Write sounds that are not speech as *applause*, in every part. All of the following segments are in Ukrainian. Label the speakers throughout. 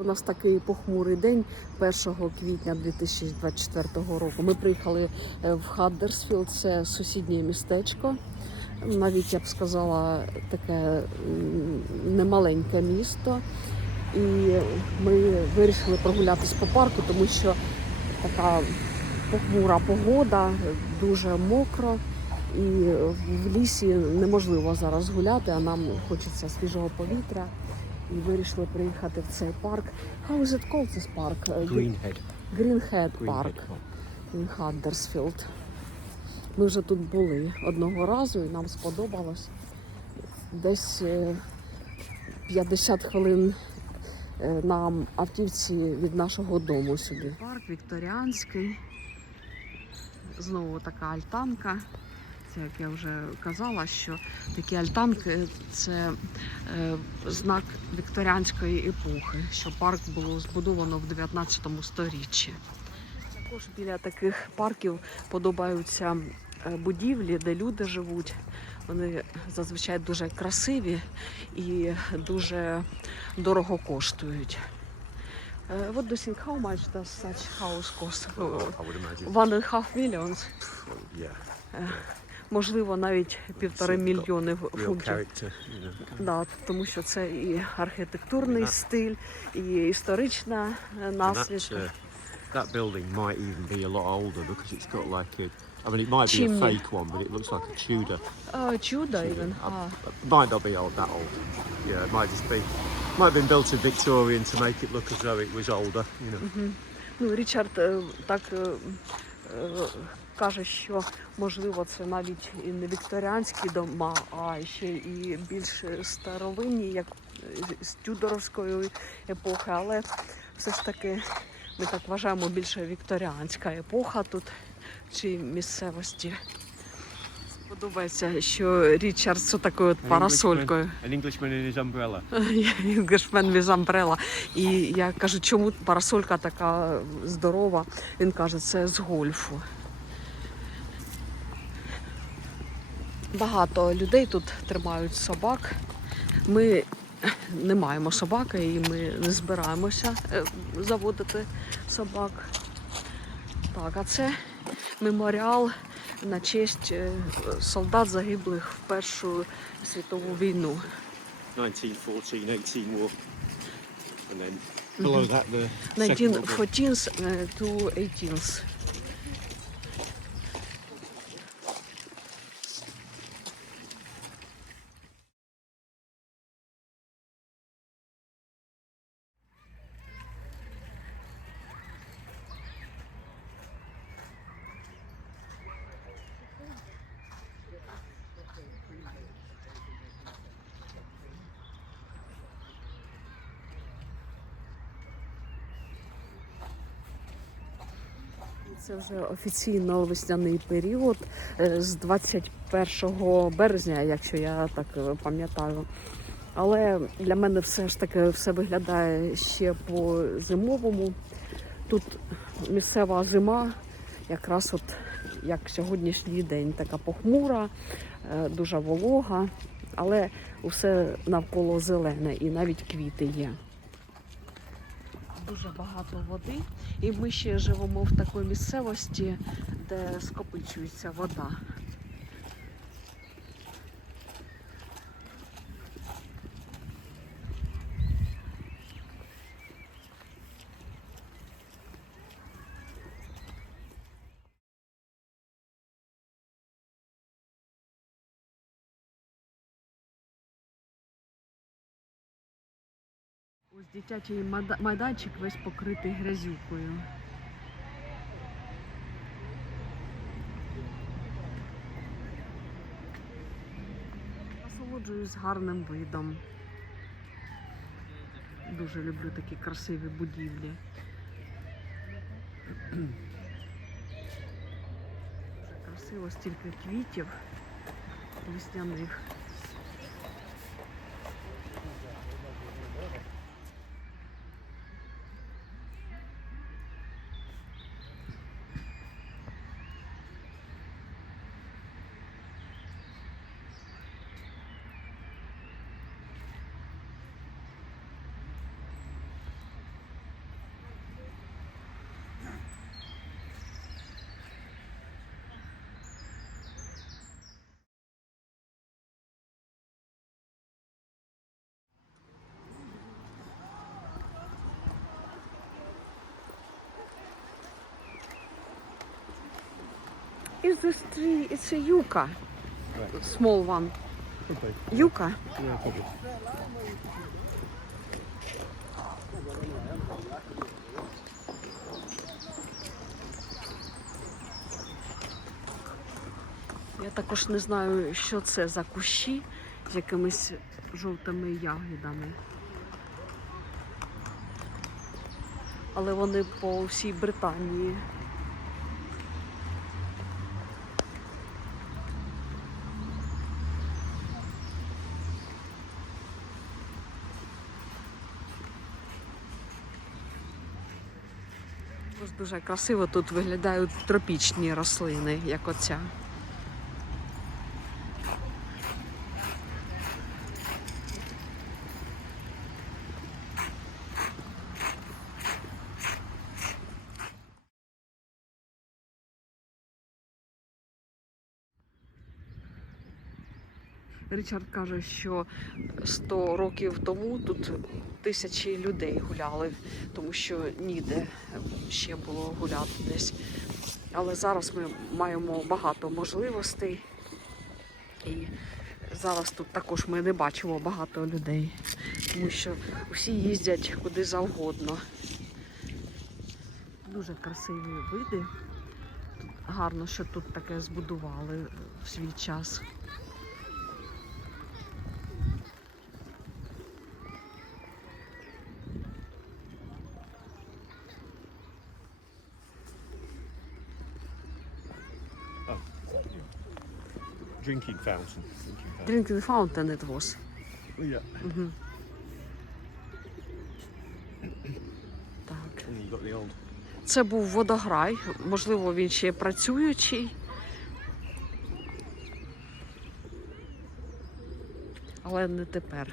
Speaker 1: У нас такий похмурий день 1 квітня 2024 року. Ми приїхали е, в Хаддерсфілд, це сусіднє містечко. Навіть я б сказала, таке немаленьке місто. І ми вирішили прогулятись по парку, тому що така похмура погода, дуже мокро. І в лісі неможливо зараз гуляти, а нам хочеться свіжого повітря. І вирішили приїхати в цей парк. How is it called this park? Uh,
Speaker 2: Greenhead.
Speaker 1: Greenhead Park in Хаддерсфілд. Ми вже тут були одного разу і нам сподобалось. Десь е, 50 хвилин е, на автівці від нашого дому сюди. Парк вікторіанський. Знову така альтанка. Це як я вже казала, що такі альтанки це е, знак вікторіанської епохи, що парк було збудовано в 19 сторіччі. Також біля таких парків подобаються е, будівлі, де люди живуть. Вони зазвичай дуже красиві і дуже дорого коштують. Е, What do you think, how much does such house cost?
Speaker 2: I would imagine.
Speaker 1: One and a half millions.
Speaker 2: Yeah.
Speaker 1: Можливо, навіть півтори мільйони фунтів. Да, тому що це і архітектурний стиль, і історична е, наслідка.
Speaker 2: uh, that building might even be a lot older because it's got like a. I mean, it might be a fake one, but it looks like a Tudor.
Speaker 1: А, чудо,
Speaker 2: Tudor.
Speaker 1: even.
Speaker 2: Uh, It might not be old, that old. Yeah, it might just be. Might have been built in Victorian to make it look as though it was older. You know.
Speaker 1: Ну, Річард е, так е, е, каже, що можливо це навіть і не вікторіанські дома, а ще і більш старовинні, як е, з тюдоровської епохи, але все ж таки ми так вважаємо більше вікторіанська епоха тут чи місцевості. Подобається, що Річард з такою от парасолькою.
Speaker 2: Englishman- Englishman his umbrella. *laughs*
Speaker 1: Інгешмен без амбрела. І я кажу, чому парасолька така здорова? Він каже, це з гольфу. Багато людей тут тримають собак. Ми не маємо собаки і ми не збираємося е, заводити собак. Так, а це меморіал на честь е, солдат загиблих в Першу світову війну.
Speaker 2: 1914-18 war. And then below that, the
Speaker 1: 1914 uh, to 18. Це вже офіційно весняний період е, з 21 березня, якщо я так е, пам'ятаю. Але для мене все ж таки все виглядає ще по зимовому. Тут місцева зима, якраз от як сьогоднішній день, така похмура, е, дуже волога, але усе навколо зелене і навіть квіти є. Дуже багато води, і ми ще живемо в такій місцевості, де скопичується вода. Ось дитячий майданчик весь покритий грязюкою. Насолоджуюсь гарним видом. Дуже люблю такі красиві будівлі. Дуже красиво, стільки квітів весняних. Is this tree? It's a yucca.
Speaker 2: Right.
Speaker 1: Small one.
Speaker 2: Be.
Speaker 1: Yucca. Я також не знаю, що це за кущі з якимись жовтими ягідами. Але вони по всій Британії. Дуже красиво тут виглядають тропічні рослини, як оця. Річард каже, що 100 років тому тут тисячі людей гуляли, тому що ніде ще було гуляти десь. Але зараз ми маємо багато можливостей. І зараз тут також ми не бачимо багато людей, тому що всі їздять куди завгодно. Дуже красиві види. Гарно, що тут таке збудували в свій час.
Speaker 2: Oh, Drinking fountain. Drinking fountain.
Speaker 1: Drinking fountain it was.
Speaker 2: Yeah.
Speaker 1: Угу. Так.
Speaker 2: And you got the old.
Speaker 1: Це був водограй, можливо, він ще працюючий. Але не тепер.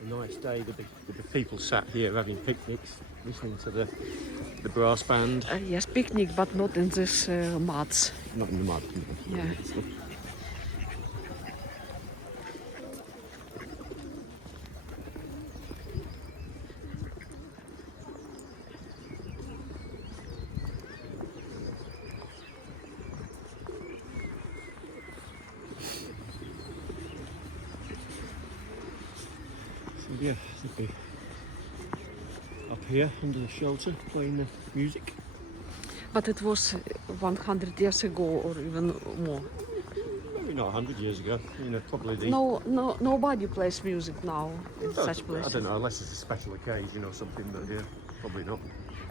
Speaker 2: A nice day the, the people sat here having picnics, listening to the the brass band.
Speaker 1: Uh, yes, picnic, but not in this uh.
Speaker 2: Not in the mud. know.
Speaker 1: Yeah.
Speaker 2: So yeah, up here under the shelter playing the music.
Speaker 1: But it was 100 years ago or even more.
Speaker 2: Maybe not hundred years ago. You know, probably the.
Speaker 1: No, no, nobody plays music now in
Speaker 2: I
Speaker 1: such
Speaker 2: don't- I don't know, unless it's a special occasion or something. But yeah, probably not.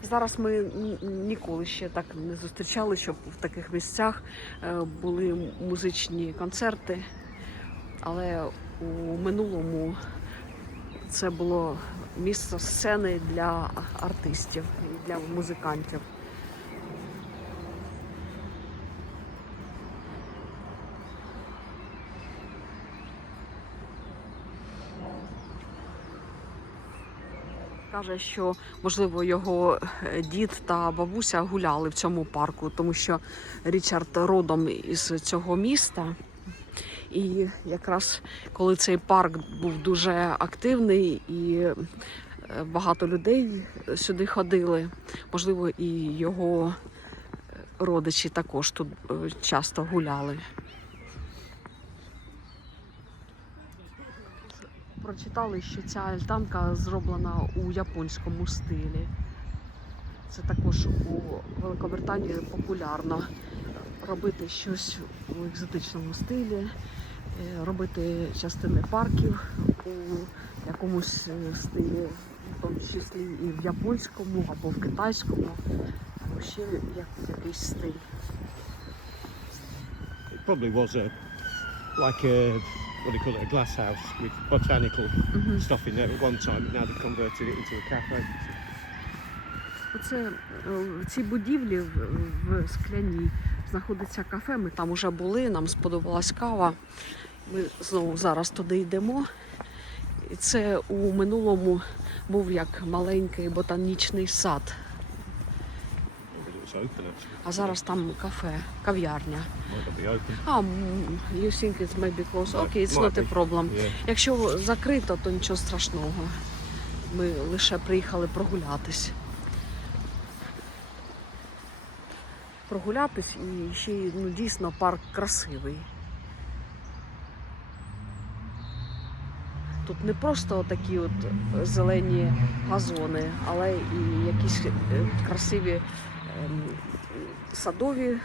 Speaker 1: Зараз ми ніколи ще так не зустрічали, щоб в таких місцях е, були музичні концерти. Але у минулому це було місце сцени для артистів і для музикантів. Каже, що можливо його е, дід та бабуся гуляли в цьому парку, тому що Річард родом із цього міста. І якраз коли цей парк був дуже активний і е, багато людей сюди ходили, можливо, і його е, родичі також тут е, часто гуляли. Прочитали, що ця альтанка зроблена у японському стилі. Це також у Великобританії популярно робити щось у екзотичному стилі, робити частини парків у якомусь е, стилі, в тому числі і в японському або в китайському, або ще як, якийсь стиль.
Speaker 2: It probably was a like a what do you call it, a glass house with botanical stuff in there at one time, but now they've converted it into a cafe.
Speaker 1: Оце е, в цій будівлі в, в скляній знаходиться кафе. Ми там вже були, нам сподобалась кава. Ми знову зараз туди йдемо. І це у минулому був як маленький ботанічний сад. А зараз там кафе, кав'ярня. А, you think it may be closed?
Speaker 2: Might-
Speaker 1: Окей, it's
Speaker 2: might
Speaker 1: not a problem. Якщо закрито, то нічого страшного. Ми лише приїхали прогулятись. Прогулятись і ще ну, дійсно парк красивий. Тут не просто такі от зелені газони, але і якісь е, красиві ем, садові е,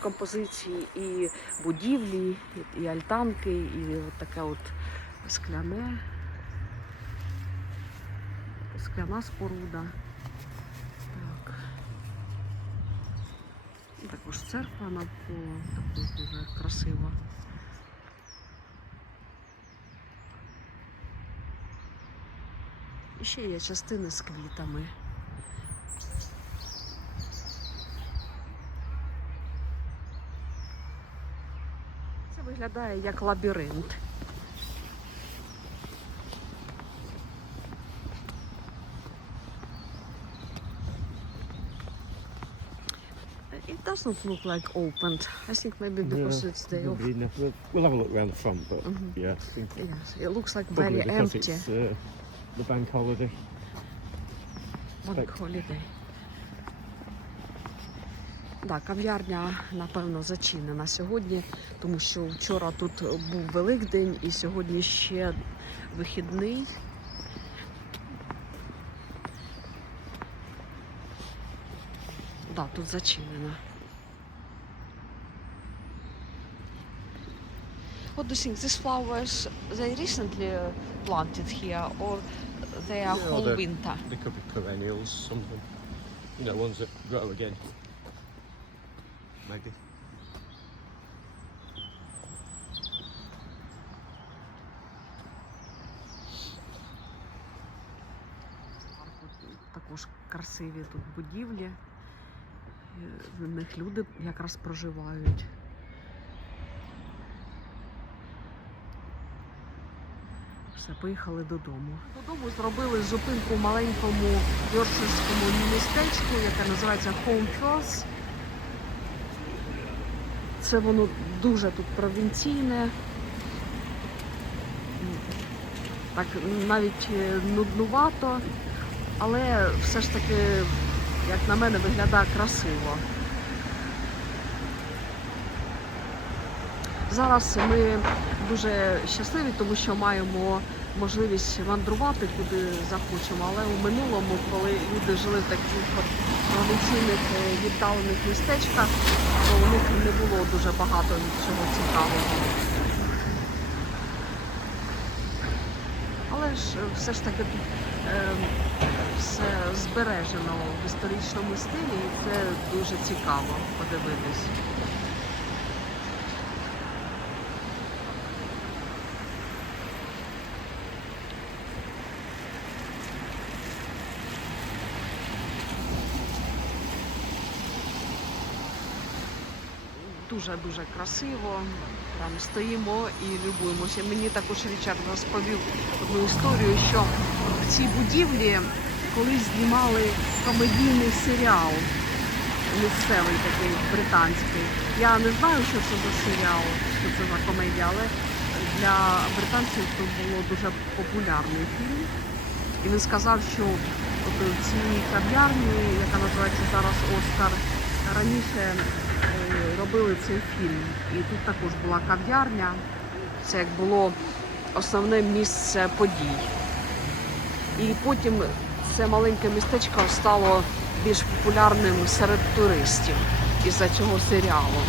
Speaker 1: композиції, і будівлі, і альтанки, і от таке от скляне, скляна споруда. Так. Також церква навколо, також дуже красива. І ще є частини з квітами. Це виглядає як лабіринт. It doesn't look like opened. I think maybe because
Speaker 2: Yeah,
Speaker 1: it's day off.
Speaker 2: We'll, have a look around the front, but
Speaker 1: Mhm.
Speaker 2: yeah, I think
Speaker 1: Yes, it looks like very empty.
Speaker 2: it's uh, the bank holiday.
Speaker 1: Bank
Speaker 2: Spec-
Speaker 1: holiday. Да, кав'ярня, напевно, зачинена сьогодні, тому що вчора тут був Великдень і сьогодні ще вихідний. Да, тут зачинена. What do you think? These flowers, they recently uh, planted here or they are
Speaker 2: Yeah,
Speaker 1: whole winter?
Speaker 2: They could be perennials, some of them. You know, ones that grow again. Maybe.
Speaker 1: Також красиві тут будівлі. Е, В них люди якраз проживають. Все, поїхали додому. Додому зробили зупинку в маленькому йоркширському містечку, яке називається Home First. Це воно дуже тут провінційне. Так навіть е, нуднувато, але все ж таки, як на мене, виглядає красиво. Зараз ми дуже щасливі, тому що маємо можливість мандрувати куди захочемо. Але у минулому, коли люди жили в таких от провінційних е, віддалених містечках, то у них не було дуже багато чого цікавого. Але ж все ж таки тут е, все збережено в історичному стилі, і це дуже цікаво подивитись. Дуже-дуже красиво. Там стоїмо і любуємося. Мені також Річард розповів одну історію, що в цій будівлі колись знімали комедійний серіал місцевий такий британський. Я не знаю, що це за серіал, що це за комедія, але для британців це було дуже популярний фільм. І він сказав, що от цій кав'ярні, яка називається зараз Оскар, раніше е, робили цей фільм. І тут також була кав'ярня. Це як було основне місце подій. І потім це маленьке містечко стало більш популярним серед туристів із-за цього серіалу.